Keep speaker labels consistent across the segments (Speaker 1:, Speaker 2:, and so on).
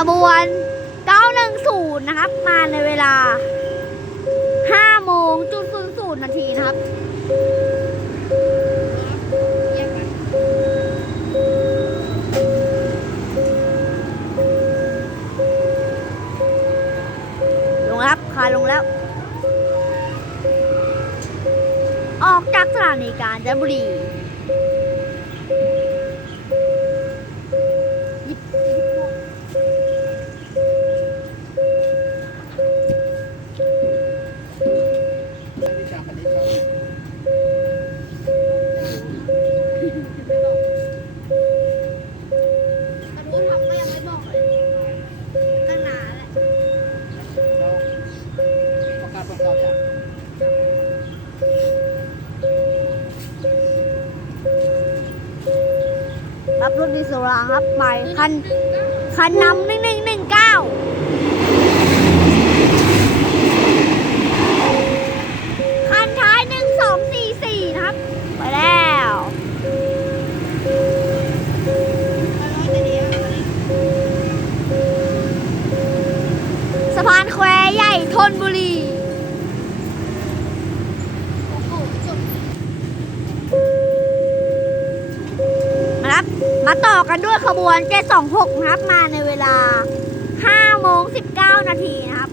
Speaker 1: ขบวน 910 นะครับ มาในเวลา 5 โมงจุดศูนย์ศูนย์นาทีนะครับลงครับคายลงแล้ว ออกจากสถานีกาญจนบุรี รับ
Speaker 2: ร
Speaker 1: ถดีเซลรางครับหมายคันคันนำหนึ่งหนึ่งหนึ่งเก้าคันท้ายหนึ่งสองสี่สี่นะครับ ไปแล้วสะพานแควใหญ่ธนบุรี มาต่อกันด้วยขบวน 726 นะครับ มาในเวลา5โมง19 นาทีนะครับ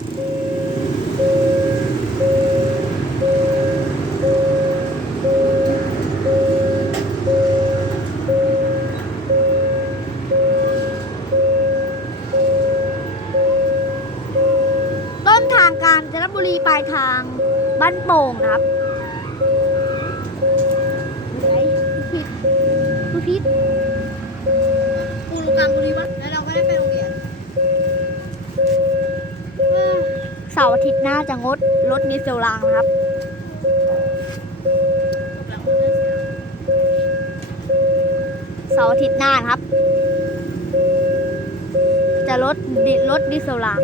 Speaker 1: ต้นทางการจนบุรีปลายทางบ้านโป่งนะครับไห
Speaker 3: เสา
Speaker 1: ร์อาทิตย์หน้าจะงดรถดีเซลรางนะครับ
Speaker 3: เสา
Speaker 1: ร์อาทิตย์หน้านครับ จะลดดิลดดีเซลราง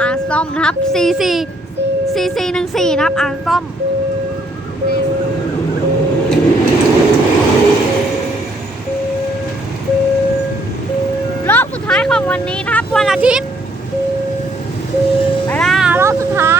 Speaker 1: อ่านซ่อมนะครับ CC CC หนึ่งสี่นะครับอ่านซ่อมรอบสุดท้ายของวันนี้นะครับ วันอาทิตย์ ไปแล้วรอบสุดท้าย